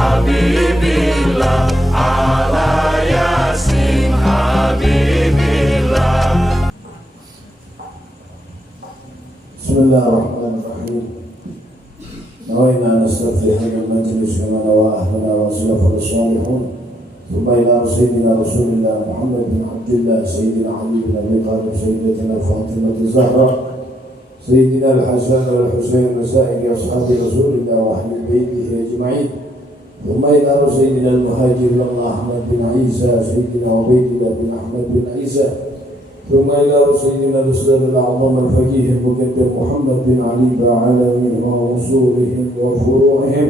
Habibillah ala Yasin Habibillah. Bismillahirrahmanirrahim. Nawaitu nastaghfir min majlis kama nawa ahluna wa salafus salihun. ثم إلى سيدنا رسول الله محمد بن عبد الله سيدنا علي بن أبي طالب سيدتنا فاطمة الزهراء سيدنا الحسن والحسين وسائر أصحاب رسول الله وأهل بيته أجمعين. ثم إلى سيدنا المهاجر الله أحمد بن عيسى سيدنا عبيد الله بن أحمد بن عيسى. ثم إلى سيدنا الأستاذ الأعظم الفقيه المقدم محمد بن علي بعلمهم وأصولهم وفروعهم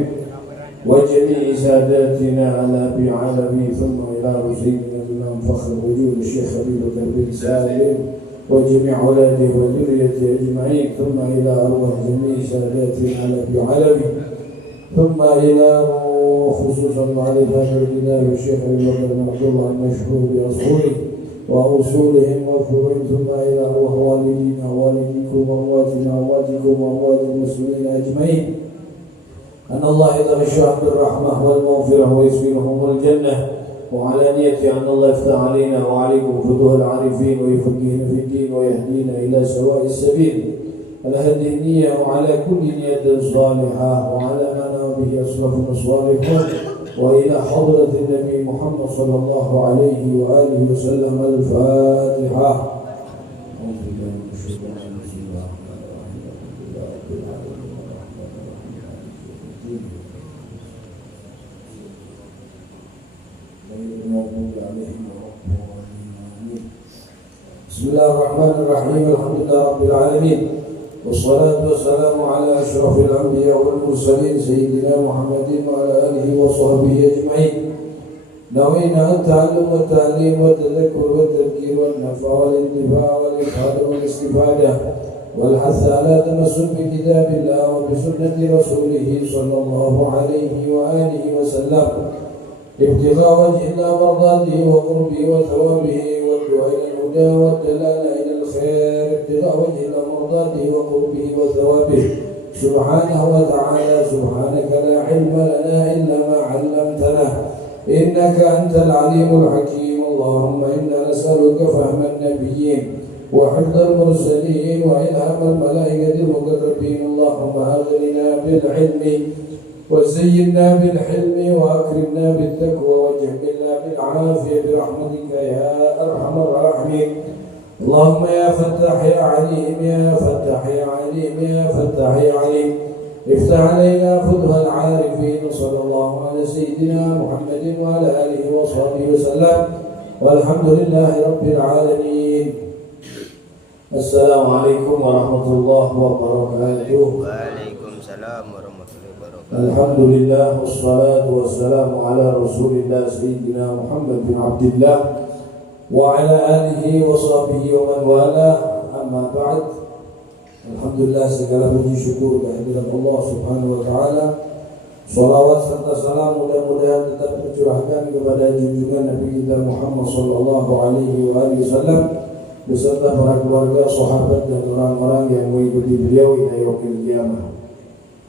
وجميع ساداتنا على بعلمي. ثم إلى سيدنا الإمام فخر الوجود الشيخ حبيب بن سالم وجميع أولاده وذريته أجمعين. ثم إلى أرواح جميع ساداتنا على بعلمي. ثم إلى خصوصا معرفة الجلال الشيخ أبي بكر بن عبد الله المشهور بأصوله وأصولهم وفروعهم. ثم إلى أرواح والدينا والديكم وأمواتنا وأمواتكم وأموات المسلمين أجمعين. أن الله يتغشاهم بالرحمة والمغفرة ويسكنهم الجنة. وعلى نية أن الله يفتح علينا وعليكم فتوح العارفين ويفقهنا في الدين ويهدينا إلى سواء السبيل. على هذه النية وعلى كل نية صالحة وعلى ما نوى به أسلافنا الصالحون. وإلى حضرة النبي محمد صلى الله عليه وآله وسلم. الفاتحة. Bismillahirrahmanirrahim. Alhamdulillah Rabbil Alamin. Wassalatu wassalamu ala ashrafil anbiya wal mursalin Sayyidina Muhammadin wa ala alihi wa sahbihi ajma'in. Nawaitu at-ta'allum wa at-ta'lim wa at-tadhakkur wa at-tadhkir wa an-nafa' wal intifa' wal ifhad wal istifadah wal hath ala tamassuk bi kitabillah wa bi sunnati rasulih sallallahu alaihi wa alihi wa sallam. ابتغاء وجه الله مرضاته وقربه وثوابه والدعاء الى الهدى والدلاله الى الخير. ابتغاء وجه الله مرضاته وقربه وثوابه سبحانه وتعالى. سبحانك لا علم لنا الا ما علمتنا انك انت العليم الحكيم. اللهم انا نسالك فهم النبيين وحفظ المرسلين والهام الملائكه المقربين. اللهم اغننا بالعلم وزينا بالحلم وأكرمنا بالتقوى وجملنا بالعافية برحمتك يا أرحم الراحمين. اللهم يا فتاح يا عليم يا فتاح يا عليم يا فتاح يا عليم افتح علينا فتح العارفين. صلى الله على سيدنا محمد وعلى آله وصحبه وسلم والحمد لله رب العالمين. السلام عليكم ورحمة الله وبركاته. Waalaikumsalam warahmatullahi wabarakatuh. Alhamdulillah wassalatu wassalamu ala Rasulillah Sayyidina Muhammad bin Abdullah wa ala alihi wa sahbihi wa man wala. Amma ba'd. Alhamdulillah, segala puji syukur kehadirat Allah Subhanahu wa taala. Shalawat serta salam mudah-mudahan tetap tercurahkan kepada junjungan Nabi kita Muhammad sallallahu alaihi wasallam beserta para keluarga, sahabat dan orang-orang yang mengikuti beliau ila yaumil qiyamah.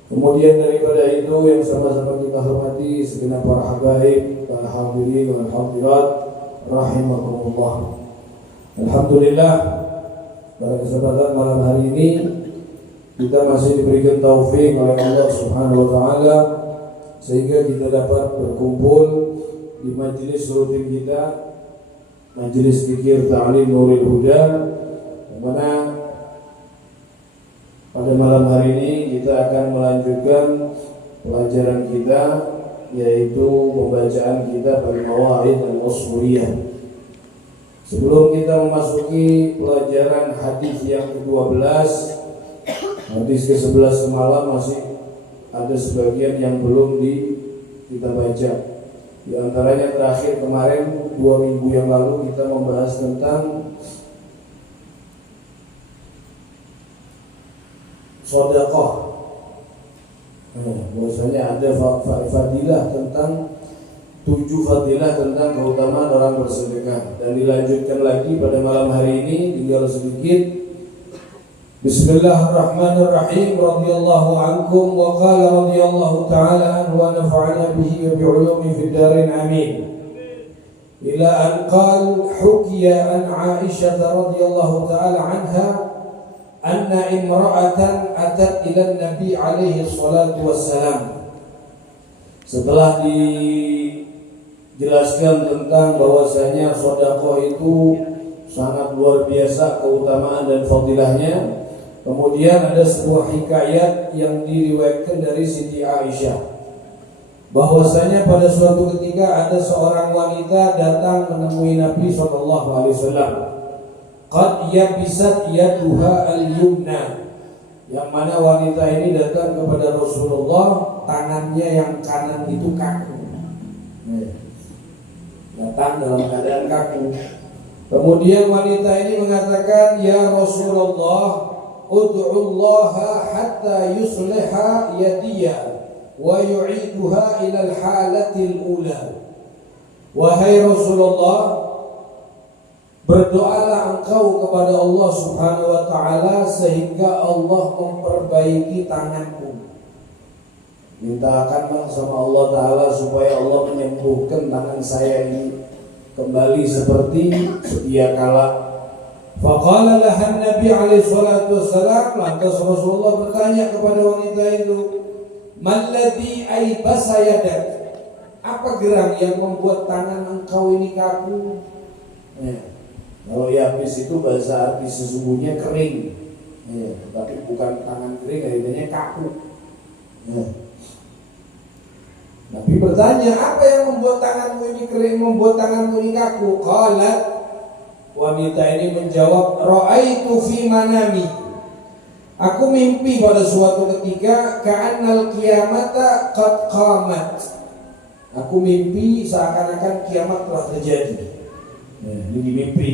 Kemudian daripada itu yang sama-sama kita hormati segenap para habaib, para hadirin wal hadirat rahimakumullah. Alhamdulillah, pada kesempatan malam hari ini kita masih diberikan taufik oleh Allah Subhanahu wa taala sehingga kita dapat berkumpul di majelis rutin kita, majelis zikir ta'lim Nurul Huda, yang mana pada malam hari ini kita akan melanjutkan pelajaran kita, yaitu pembacaan kitab Al-Mawa'id Al-Ushuriyah. Sebelum kita memasuki pelajaran hadis yang ke-12, hadis ke-11 semalam masih ada sebagian yang belum kita baca. Di antaranya terakhir kemarin 2 minggu yang lalu kita membahas tentang sedekah. Bahwasanya ada fadilah tentang 7 fadilah tentang keutamaan orang bersedekah. Dan dilanjutkan lagi pada malam hari ini tinggal sedikit Bismillahirrahmanirrahim. Radhiyallahu ankum wa qala radhiyallahu ta'ala anhu wa nafa'ana bihi wa bi'ulumi fid darin amin. Ila an qala hukiya an Aisyah radhiyallahu ta'ala anha anna imra'atan atat ila Nabi alaihi salatu wassalam. Setelah dijelaskan tentang bahwasanya sedekah itu sangat luar biasa keutamaan dan fadilahnya, kemudian ada sebuah hikayat yang diriwayatkan dari Siti Aisyah bahwasanya pada suatu ketika ada seorang wanita datang menemui Nabi SAW. Qad yabisat yaduha al-yumna, yang mana wanita ini datang kepada Rasulullah, tangannya yang kanan itu kaku. Datang dalam keadaan kaku. Kemudian wanita ini mengatakan, "Ya Rasulullah, ud'ullaha hatta yusliha yadiya wa yu'iduha ila al-halatil ula." Wahai Rasulullah, berdoalah engkau kepada Allah Subhanahu wa ta'ala sehingga Allah memperbaiki tanganku. Mintakanlah sama Allah ta'ala supaya Allah menyembuhkan tangan saya ini kembali seperti sedia kala. Faqala lahan Nabi alaihi salatu wassalam, lantas Rasulullah bertanya kepada wanita itu, "Malladhi aibasa yadak?" Apa gerak yang membuat tangan engkau ini kaku? Kalau yabis itu bahasa arti sesungguhnya kering, tapi bukan tangan kering, artinya kaku. Nabi bertanya, apa yang membuat tanganmu ini kering, membuat tanganmu ini kaku? Qalat, wanita ini menjawab, ra'aitu fi manami, aku mimpi pada suatu ketika ka'annal qiyamata qad qamat. Aku mimpi seakan-akan kiamat telah terjadi. Ini di mimpi.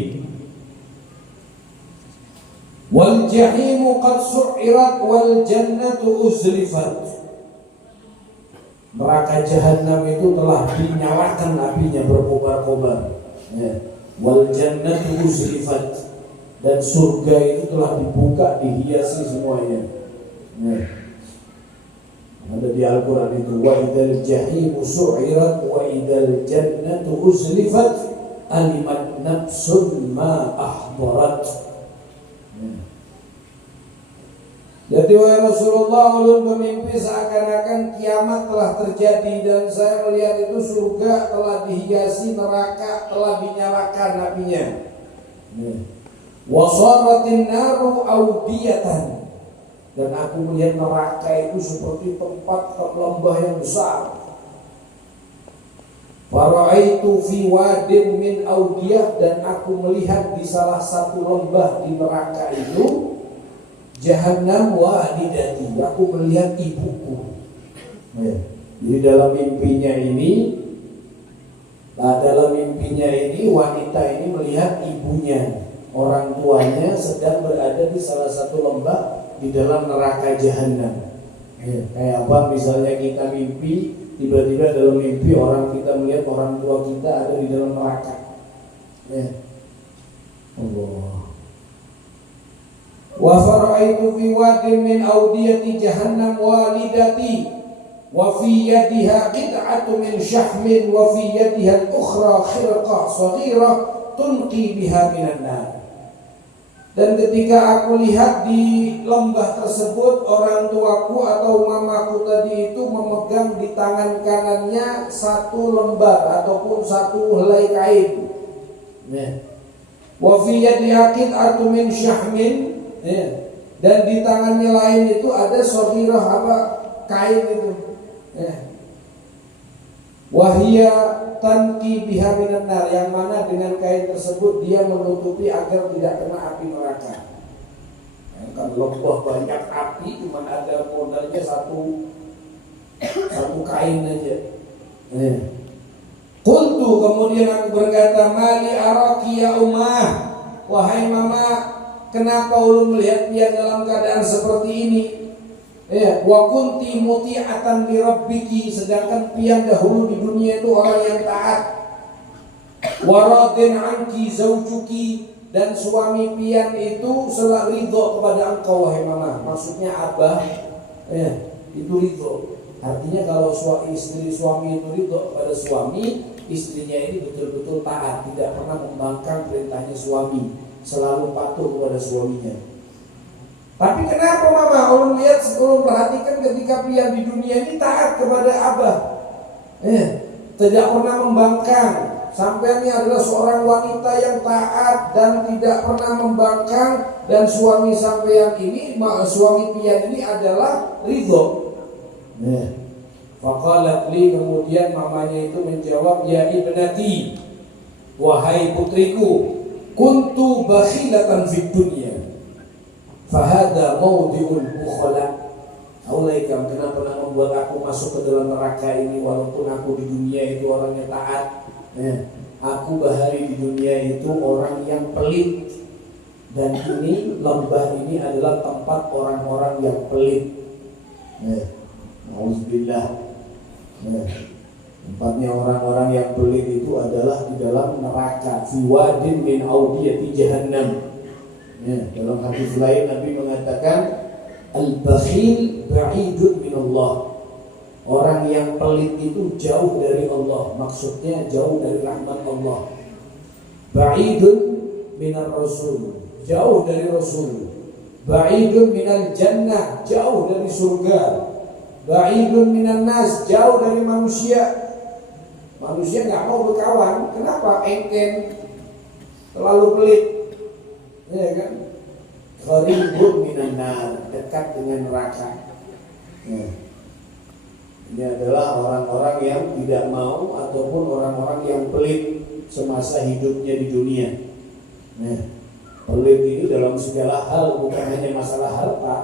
Wal jahimu qad su'irat wal jannatu uzlifat. Neraka jahanam itu telah dinyalakan apinya berkobar-kobar. Wal jannatu uzlifat, dan surga itu telah dibuka, dihiasi semuanya. Ada di Al-Quran itu, wa idzal jahimu su'irat wa idzal jannatu uzlifat alimat nafsun ma ahdarat. Jadi wahai Rasulullah, ulun bermimpi seakan-akan kiamat telah terjadi dan saya melihat itu surga telah dihiasi, neraka telah dinyalakan apinya. Wasaratin naru audiyatan, dan aku melihat neraka itu seperti tempat lembah yang besar. Fara'aitu fi wadin min audiyah, dan aku melihat di salah satu lembah di neraka itu Jahannam walidati, aku melihat ibuku. Jadi dalam mimpinya ini wanita ini melihat ibunya, orang tuanya sedang berada di salah satu lembah di dalam neraka Jahannam. Kayak apa misalnya kita mimpi, tiba-tiba dalam mimpi orang kita melihat orang tua kita ada di dalam neraka. Allah. Wa fara'aitu fi wadin min awdiyati jahannam walidati wa fi yadiha qit'atu min syahmin wa fi yadiha al-ukhra khirqah saghirah tunqi biha minan nar. Dan ketika aku lihat di lembah tersebut, orang tuaku atau mamaku tadi itu memegang di tangan kanannya satu lembar ataupun satu helai kain. Wa fi yadiha qit'atu min syahmin, dan di tangannya lain itu ada saghirah, kain itu. Wahia tanqi biha minan nar, yang mana dengan kain tersebut dia menutupi agar tidak kena api neraka. Kan lembah banyak api, cuma ada modalnya satu kain aja. Qultu, kemudian aku berkata, mali araki ya ummah, wahai mama, kenapa ulun melihat dia dalam keadaan seperti ini? Wa kunti muti'atan li rabbiki, sedangkan pian dahulu di dunia itu orang yang taat. Wa radin anki zawjuki, dan suami pian itu selalu ridho kepada engkau wahai mama. Maksudnya abah itu ridho. Artinya kalau istri suami itu ridho kepada suami, istrinya ini betul-betul taat, tidak pernah membangkang perintahnya suami, selalu patuh kepada suaminya. Tapi kenapa mama? Ulun perhatikan ketika pian di dunia ini taat kepada abah, tidak pernah membangkang. Sampai ini adalah seorang wanita yang taat dan tidak pernah membangkang, dan suami sampean ini, suami pian ini adalah ridho. Faqalat li, kemudian mamanya itu menjawab, ya ibnati, wahai putriku, kuntu bakhilatan fid dunya, fahada mawdi'ul bukhala. Aulaikam, kenapa membuat aku masuk ke dalam neraka ini walaupun aku di dunia itu orangnya taat. Aku bahari di dunia itu orang yang pelit, dan ini lembah ini adalah tempat orang-orang yang pelit. Nauzubillah. Tempatnya orang-orang yang pelit itu adalah di dalam neraka, fi wadin min audiyati jahannam. Dalam hadis lain Nabi mengatakan al-bakhil ba'idun minallah. Orang yang pelit itu jauh dari Allah, maksudnya jauh dari rahmat Allah. Ba'idun minar rasul, jauh dari Rasul. Ba'idun minal jannah, jauh dari surga. Ba'idun minan nas, jauh dari manusia. Manusia nggak mau berkawan, kenapa? Engken, terlalu pelit, ya kan? Qaribun minan nar, dekat dengan neraka. Ini adalah orang-orang yang tidak mau ataupun orang-orang yang pelit semasa hidupnya di dunia. Pelit ini dalam segala hal, bukan hanya masalah harta,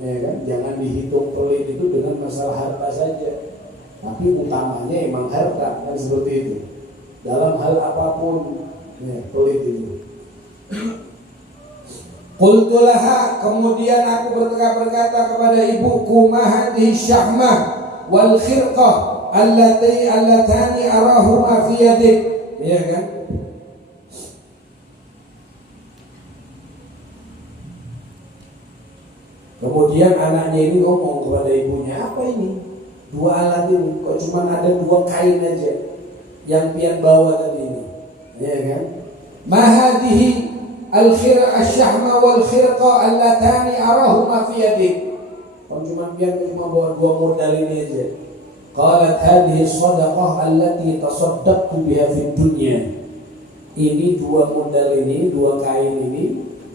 ya kan? Jangan dihitung pelit itu dengan masalah harta saja, tapi utamanya emang harta, kan seperti itu. Dalam hal apapun, pelit itu. Qultu laha, kemudian aku berkata kepada ibuku, ma hadhihi syahmah wal khirqah allatani arahuma fi yadik, ya kan? Kemudian anaknya ini ngomong kepada ibunya, apa ini? Dua alat ini, kok cuma ada dua kain aja yang pian bawa tadi ini, ya kan? Ma hadhihi al-syahma wal khirqa allatani arahuma fi yadik. Cuma bawa dua modal ini aja. Qalat hadhihi shadaqah allati tasaddaqtu biha fid dunya. Ini dua modal ini, dua kain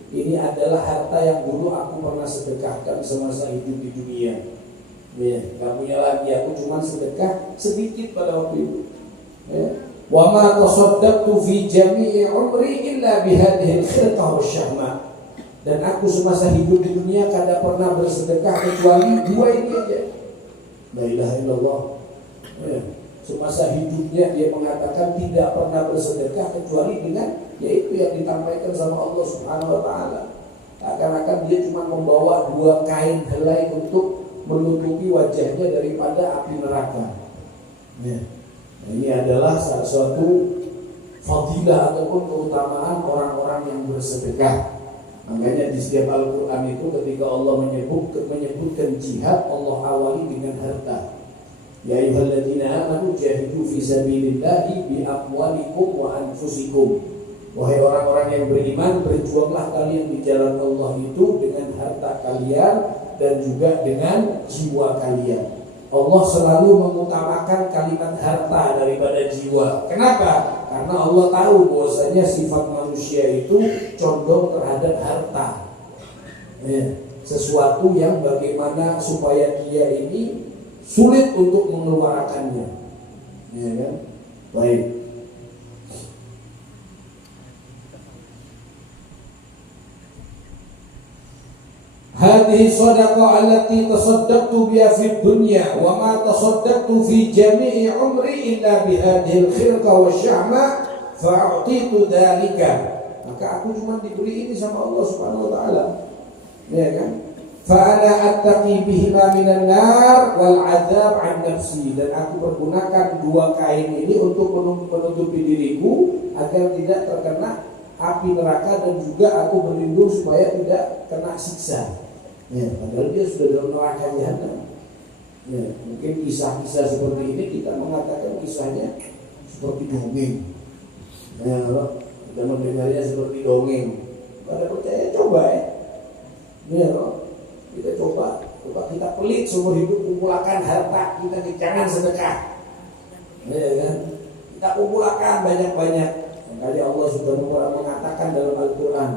ini adalah harta yang dulu aku pernah sedekahkan semasa hidup di dunia. Gak punya lagi, aku cuma sedekah sedikit pada waktu itu. Wa ma tasaddaqtu fi jami'i umri illa bihadhihi al-khirqah wasyahma. Dan aku semasa hidup di dunia kada pernah bersedekah kecuali dua ini aja. La ilaha illallah. Semasa hidupnya dia mengatakan tidak pernah bersedekah kecuali dengan yaitu yang disampaikan sama Allah Subhanahu wa taala. Akan-akan dia cuma membawa dua kain helai untuk menutupi wajahnya daripada api neraka. Ini adalah salah satu fadilah ataupun keutamaan orang-orang yang bersedekah. Makanya di setiap Al-Quran itu ketika Allah menyebutkan jihad, Allah awali dengan harta. Ya ayyuhalladzina amanu jahidu fi sabilillahi bi amwalikum wa anfusikum. Wahai orang-orang yang beriman, berjuanglah kalian di jalan Allah itu dengan harta kalian dan juga dengan jiwa kalian. Allah selalu mengutamakan kalimat harta daripada jiwa. Kenapa? Karena Allah tahu bahwasanya sifat manusia itu condong terhadap harta. Sesuatu yang bagaimana supaya dia ini sulit untuk mengeluarkannya. Ya kan? Baik. Hadhihi shadaqah allati tasaddaqtu biha fid dunya wa ma tasaddaqtu fi jami'i umri illa bihadhihi al-khirqa wasyahma fa'utitu dzalika. Maka aku cuma diberi ini sama Allah Subhanahu wa taala. Ya kan? Fa ana attaqi bihima minan nar wal 'adzab 'an nafsi, dan aku pergunakan dua kain ini untuk menutupi diriku agar tidak terkena api neraka dan juga aku berlindung supaya tidak kena siksa. Ya, padahal dia sudah dalam neraka jahanam. Ya, mungkin kisah-kisah seperti ini kita mengatakan kisahnya seperti dongeng. Ya, kalau kita mendengarnya seperti dongeng, pada percaya coba ya. Ya, kita coba kita pelit seumur hidup kumpulkan harta kita, jangan sedekah. Ya kan? Kita kumpulkan banyak-banyak. Makanya Allah Subhanahu wa taala mengatakan dalam Al-Qur'an,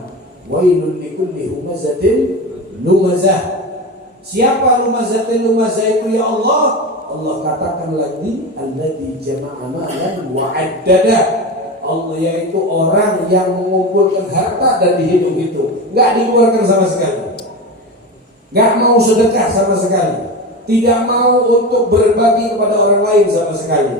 wailul likulli humazatin lumazah. Siapa lumazatin lumazah itu ya Allah? Allah katakan lagi, alladzi jama'a malan wa 'addada. Allah yaitu orang yang mengumpulkan harta dan dihitung-hitung, enggak dikeluarkan sama sekali. Enggak mau sedekah sama sekali. Tidak mau untuk berbagi kepada orang lain sama sekali.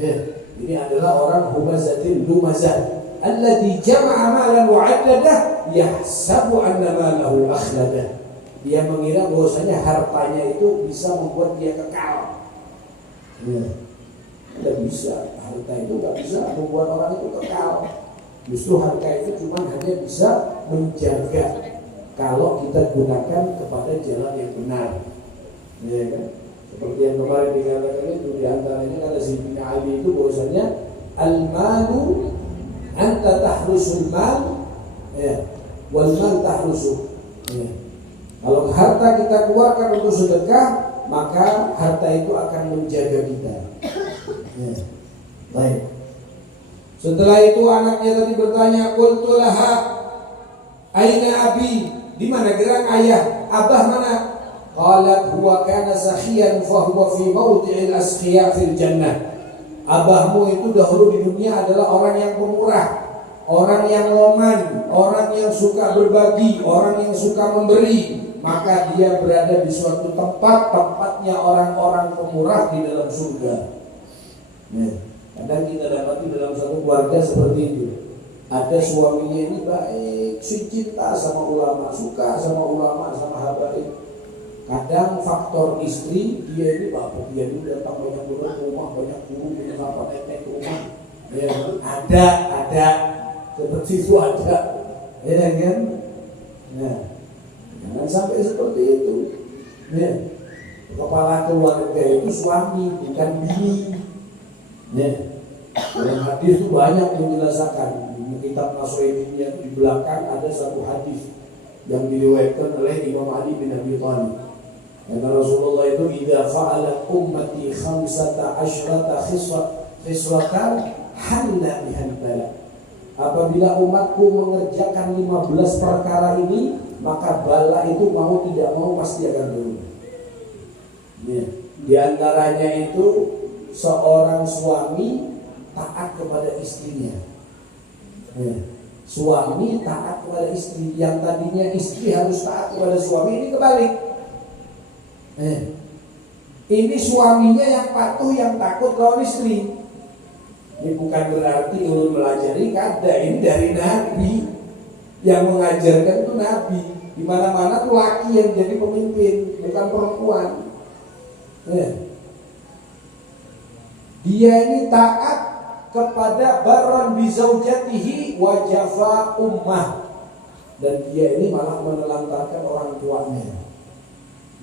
Ya, ini adalah orang humazatin lumazah. Alladzi jama'a malan wa 'addada yahsabu anna malahu akhlada. Dia mengira bahwasanya hartanya itu bisa membuat dia kekal. Ya. Tidak bisa, harta itu tidak bisa membuat orang itu kekal. Justru harta itu cuma hanya bisa menjaga kalau kita gunakan kepada jalan yang benar. Ya kan? Seperti yang kemarin dikatakan itu, diantaranya kata Sayyidina Ali itu bahwasanya al-malu anta tahrusul mal, ya, wal mal tahrusu. Ya. Kalau harta kita keluarkan untuk sedekah, maka harta itu akan menjaga kita. Ya. Baik. Setelah itu anaknya tadi bertanya, qultu laha aina abi? Di mana gerang ayah? Abah mana? Qalat huwa kana sakhiyan fa huwa fi mawdi'il asqiya fil jannah. Abahmu itu dahulu di dunia adalah orang yang pemurah, orang yang loman, orang yang suka berbagi, orang yang suka memberi. Maka dia berada di suatu tempat, tempatnya orang-orang pemurah di dalam surga. Nah, kadang kita dapati dalam satu keluarga seperti itu. Ada suaminya ini baik, cinta sama ulama, suka sama ulama, sama habaib. Kadang faktor istri, dia ini bapak, dia ini datang banyak bulan ke rumah, banyak guru, banyak apa nenek ke rumah. Ya, ada seperti itu ada, ya kan? Nah, jangan sampai seperti itu. Ya. Kepala keluarga itu suami, bukan bini. Ya. Dalam hadis itu banyak menjelaskan. Di kitab Nasuhaibiyah di belakang ada satu hadis yang diriwayatkan oleh Imam Ali bin Abi Thalib. Kata Rasulullah itu, "Idza fa'alat ummati 15 khislatan halla bihal bala." Apabila umatku mengerjakan 15 perkara ini, maka bala itu mau tidak mau pasti akan turun. Ya. Di antaranya itu seorang suami taat kepada istrinya. Ya. Suami taat kepada istri, yang tadinya istri harus taat kepada suami, ini kebalik. Ini suaminya yang patuh, yang takut lawan istri. Ini bukan berarti ulun melajari kada, ini dari Nabi. Yang mengajarkan itu Nabi. Di mana-mana tuh laki yang jadi pemimpin, bukan perempuan. Dia ini taat kepada baron bizaujatihi wa jafa ummah, dan dia ini malah menelantarkan orang tuanya,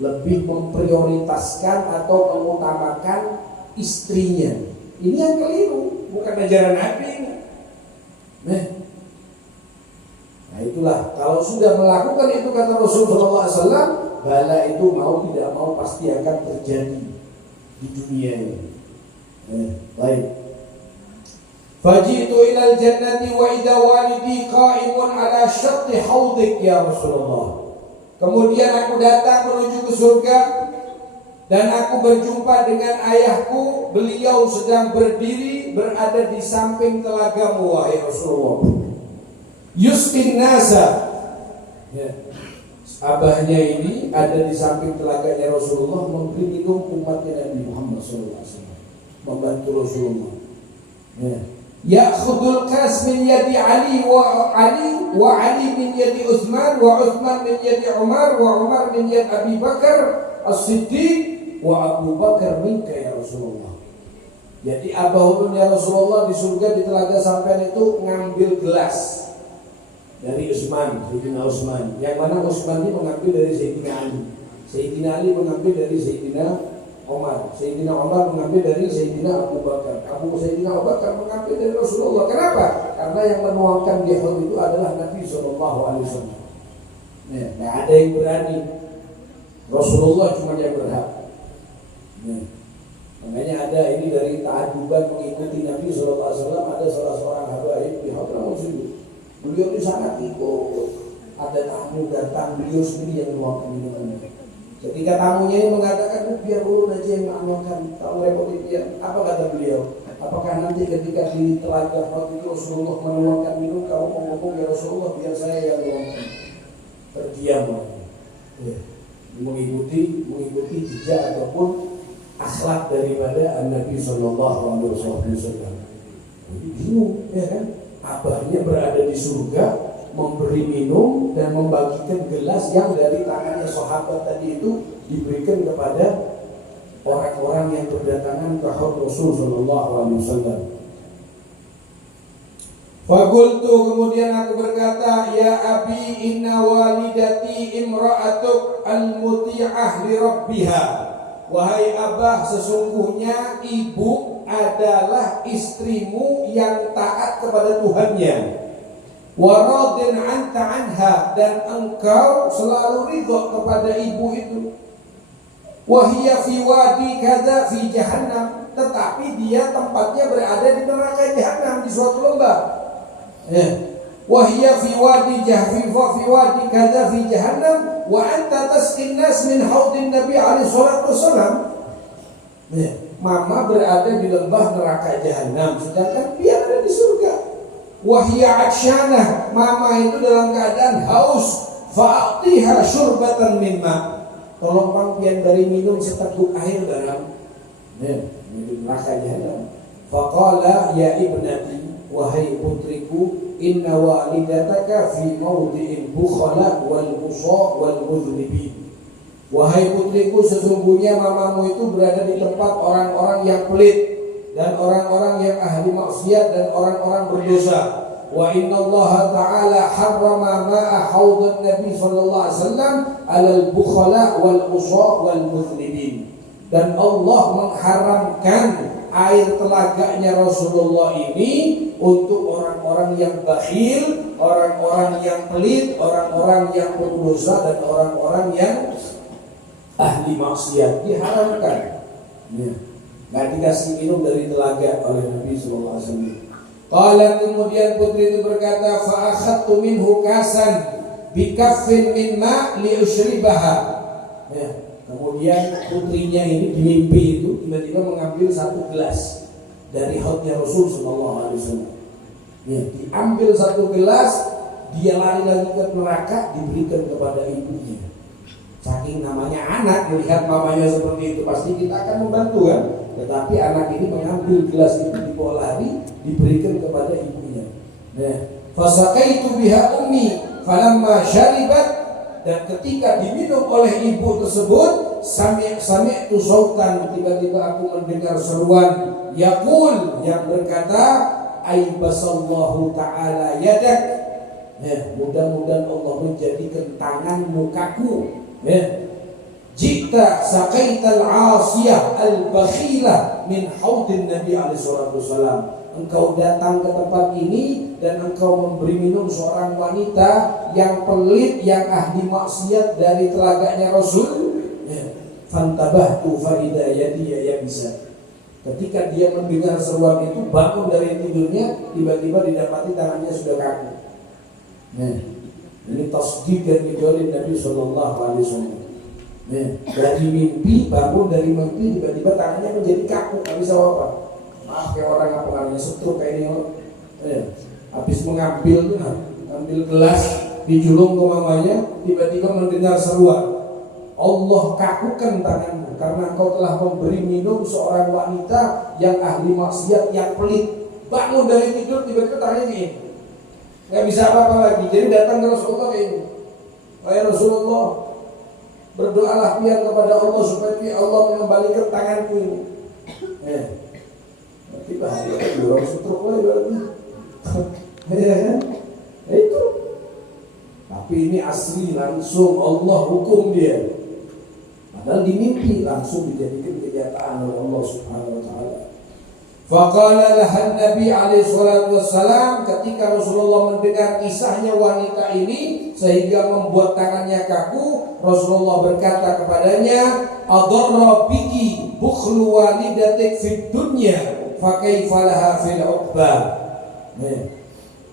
lebih memprioritaskan atau mengutamakan istrinya. Ini yang keliru, bukan ajaran Nabi ini. Nah itulah, kalau sudah melakukan itu kata Rasulullah SAW, bala itu mau tidak mau pasti akan terjadi di dunia ini. Baik. Fajitu ilal jannati wa idza walidi qa'imun ala syatti haudik ya Rasulullah. Kemudian aku datang menuju ke surga dan aku berjumpa dengan ayahku, beliau sedang berdiri berada di samping telagamu wahai Rasulullah. Yusqin nasa. Ya. Abahnya ini ada di samping telaganya Rasulullah, memberi minum umatnya Nabi Muhammad SAW, membantu Rasulullah. Ya. Ya'khudul kas min yadi Ali wa Ali min yadi Utsman wa Utsman min yadi Umar wa Umar min yadi Abi Bakar As-Siddiq wa Abu Bakar minka ya Rasulullah. Jadi abahulun ya Rasulullah di surga di telaga sampean itu ngambil gelas dari Sayyidina Utsman. Yang mana Utsman ini mengambil dari Sayyidina Ali. Sayyidina Ali mengambil dari Sayyidina Umar. Sayyidina Umar mengambil dari Sayyidina Abu Bakar. Sayyidina Abu Bakar mengambil dari Rasulullah. Kenapa? Karena yang menuangkan di haud itu adalah Nabi SAW. Nah, nggak ada yang berani. Rasulullah cuma yang berhak. Nah, makanya ada ini dari ta'aduban mengikuti Nabi SAW. Ada salah seorang habaib di Hadramaut Sulu. Beliau ini sangat ikut. Ada tamu datang, beliau sendiri yang menuangkan minumannya. Ketika tamunya ini mengatakan, biar ulun aja yang menuangkan, tahu repot dia. Apa kata beliau? Apakah nanti ketika di telaga waktu itu Rasulullah menuangkan minum, kamu mau ngomong ya Rasulullah, biar saya yang menuangkan? Terdiam lagi. Ya. Mengikuti jejak ataupun akhlak daripada Nabi Sallallahu Alaihi Wasallam. Jadi bingung, ya kan? Abahnya berada di surga, memberi minum dan membagikan gelas yang dari tangannya sahabat tadi itu diberikan kepada orang-orang yang berdatangan ke haud Rasul sallallahu alaihi wasallam. Fakultu, kemudian aku berkata, ya abi inna walidati imra'atuk al-muti'ah li rabbiha. Wahai abah, sesungguhnya ibu adalah istrimu yang taat kepada Tuhannya. Waradin anta anha, dan engkau selalu ridho kepada ibu itu. Wahia fi wadi kadza fi jahannam, tetapi dia tempatnya berada di neraka jahannam, di suatu lembah. Wahia fi wadi fi wadi kadza fi jahannam wa anta tasqin nas min haudin nabi alaihi salatu wasalam. Mama berada di lembah neraka jahannam, sedangkan dia ada di surga. Wahia aksyanah, mama itu dalam keadaan haus, fa'atiha syurbatan min ma, tolong pangpian dari minum seteguk air dalam minum neraka jahanam. Faqala ya ibnati, wahai putriku, inna walidataka fi mawdi'il bukhala wal musa wal mudhnibin. Wahai putriku, sesungguhnya mamamu itu berada di tempat orang-orang yang pelit dan orang-orang yang ahli maksiat dan orang-orang berdosa. Wa innallaha ta'ala harrama ma'a haudun Nabi sallallahu alaihi wasallam 'alal bukhala wal usha wal mudhnibin. Dan Allah mengharamkan air telaganya Rasulullah ini untuk orang-orang yang bakhil, orang-orang yang pelit, orang-orang yang berdosa dan orang-orang yang ahli maksiat, diharamkan. Nggak dikasih minum dari telaga oleh Nabi sallallahu alaihi wasallam. Qala, kemudian putri itu berkata, fa akhadtu minhu kasan bi kaffin min ma li ushribaha. Kemudian putrinya ini di mimpi itu tiba-tiba mengambil satu gelas dari haudnya Rasul sallallahu alaihi wasallam. Diambil satu gelas, dia lari lagi ke neraka, diberikan kepada ibunya. Saking namanya anak melihat mamanya seperti itu, pasti kita akan membantu kan. Tetapi anak ini mengambil gelas itu, dibawa lari, diberikan kepada ibunya. Fasaqaitu biha ummi falamma syaribat, dan ketika diminum oleh ibu tersebut, sami'tu sautan, tiba-tiba aku mendengar seruan yaqul, yang berkata, aibasallahu ta'ala yadak, mudah-mudahan Allah menjadikan tanganmu kaku. Jika saqaital asiyah al-bakhilah min haudin Nabi alaihi salatu wasalam, engkau datang ke tempat ini dan engkau memberi minum seorang wanita yang pelit, yang ahli maksiat dari telaganya Rasul. Fantabahtu fa idayati ya bisa. Ketika dia mendengar seruan itu, bangun dari tidurnya, tiba-tiba didapati tangannya sudah kaku. Ini tasdik dan idolin Nabi sallallahu alaihi wasallam. Dari mimpi, bangun dari mimpi, tiba-tiba tangannya menjadi kaku, nggak bisa apa. Maaf ya, orang apa namanya stroke kayak ini. Habis mengambil gelas, dijulung ke mamanya, tiba-tiba mendengar seruan, Allah kakukan tanganmu karena engkau telah memberi minum seorang wanita yang ahli maksiat, yang pelit. Bangun dari tidur, tiba-tiba tangannya gini, nggak bisa apa-apa lagi. Jadi datang ke Rasulullah kayak ini, wahai Rasulullah, berdoalah biar kepada Allah supaya Allah mengembalikan tanganku ini. Nanti bahaya orang stroke lagi berarti. Ya kan? Itu mimpi ini asli langsung Allah hukum dia. Padahal di mimpi langsung dijadikan kenyataan oleh Allah Subhanahu wa taala. Faqala lahan Nabi alaihi salatu wassalam, ketika Rasulullah mendengar kisahnya wanita ini sehingga membuat tangannya kaku, Rasulullah berkata kepadanya, adarra biki bukhlu walidatik fid dunya fa kaifa laha fil uqba.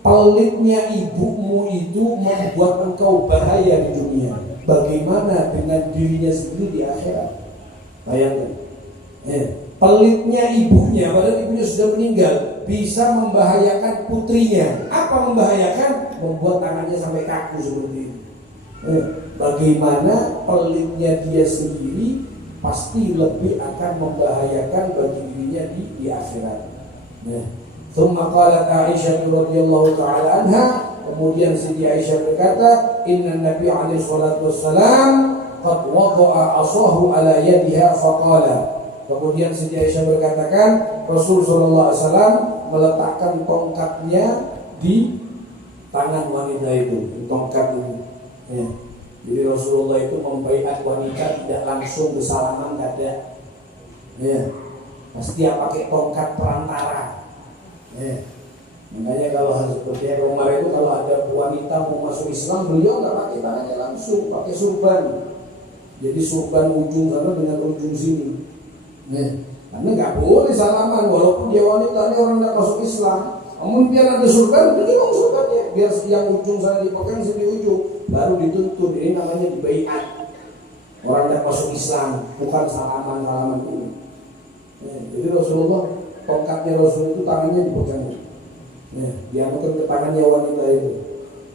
Pelitnya ibumu itu membuat engkau bahaya di dunia, bagaimana dengan dirinya sendiri di akhirat? Bayangkan. Pelitnya ibunya, padahal ibunya sudah meninggal, bisa membahayakan putrinya. Apa membahayakan? Membuat tangannya sampai kaku seperti ini. Bagaimana pelitnya dia sendiri pasti lebih akan membahayakan bagi dirinya di akhirat. Thumma qalat Aisyah radhiyallahu taala anha, kemudian Siti Aisyah berkata, inna Nabi alaihi salatu wassalam qad wada'a asahu ala yadiha faqala. Kemudian Siti Aisyah berkatakan, Rasul sallallahu alaihi wasallam meletakkan tongkatnya di tangan wanita itu, tongkat ini. Jadi Rasulullah itu membaiat wanita tidak langsung bersalaman, tidak ada. Pasti dia pakai tongkat perantara. Makanya kalau seperti Umar itu, kalau ada wanita mau masuk Islam, beliau nggak pakai tangannya langsung, pakai surban. Jadi surban ujung sana dengan ujung sini. Karena nggak boleh salaman walaupun dia wanita, ini orang nggak masuk Islam. Namun biar ada surban, beliau surbannya, biar yang ujung sana dipegang, sini ujung, baru dituntut. Ini namanya dibaiat. Orang nggak masuk Islam, bukan salaman ini. Jadi Rasulullah, tongkatnya Rasul itu tangannya dipegang. Diangkat ke tangannya wanita itu.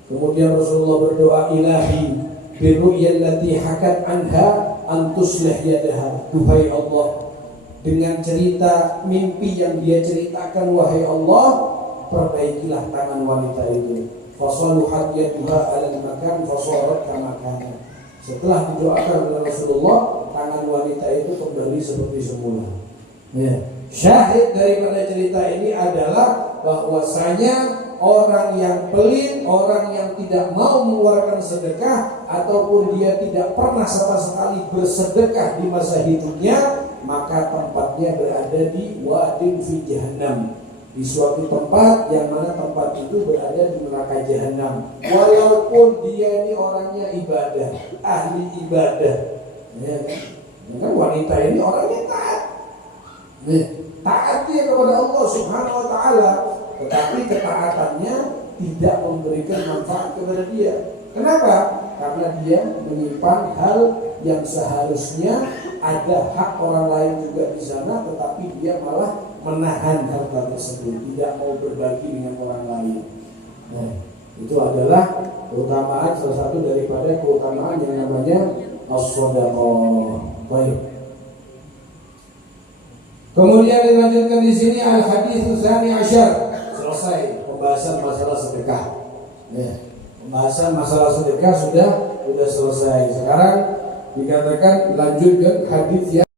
Kemudian Rasulullah berdoa, ilahi birru'yallati hakat anha antuslih yadaha. Duhai Allah, dengan cerita mimpi yang dia ceritakan, wahai Allah, perbaikilah tangan wanita itu. Fasaluhat yaduha alal makan fasarat kama kana. Setelah didoakan oleh Rasulullah, tangan wanita itu kembali seperti semula. Syahid daripada cerita ini adalah bahwasanya orang yang pelit, orang yang tidak mau mengeluarkan sedekah, ataupun dia tidak pernah sama sekali bersedekah di masa hidupnya, maka tempatnya berada di wadin fi jahannam, di suatu tempat yang mana tempat itu berada di neraka jahanam. Walaupun dia ini orangnya ibadah, ahli ibadah, kan wanita ini orangnya taat, taat dia kepada Allah Subhanahu wa taala, tetapi ketaatannya tidak memberikan manfaat kepada dia. Kenapa? Karena dia menyimpan hal yang seharusnya ada hak orang lain juga di sana, tetapi dia malah menahan harta tersebut, tidak mau berbagi dengan orang lain. Itu adalah keutamaan, salah satu daripada keutamaan yang namanya as-shadaqah. Baik. Kemudian dilanjutkan di sini al-hadits tsani asyar. Selesai pembahasan masalah sedekah. Pembahasan masalah sedekah sudah selesai. Sekarang dikatakan lanjut ke hadis yang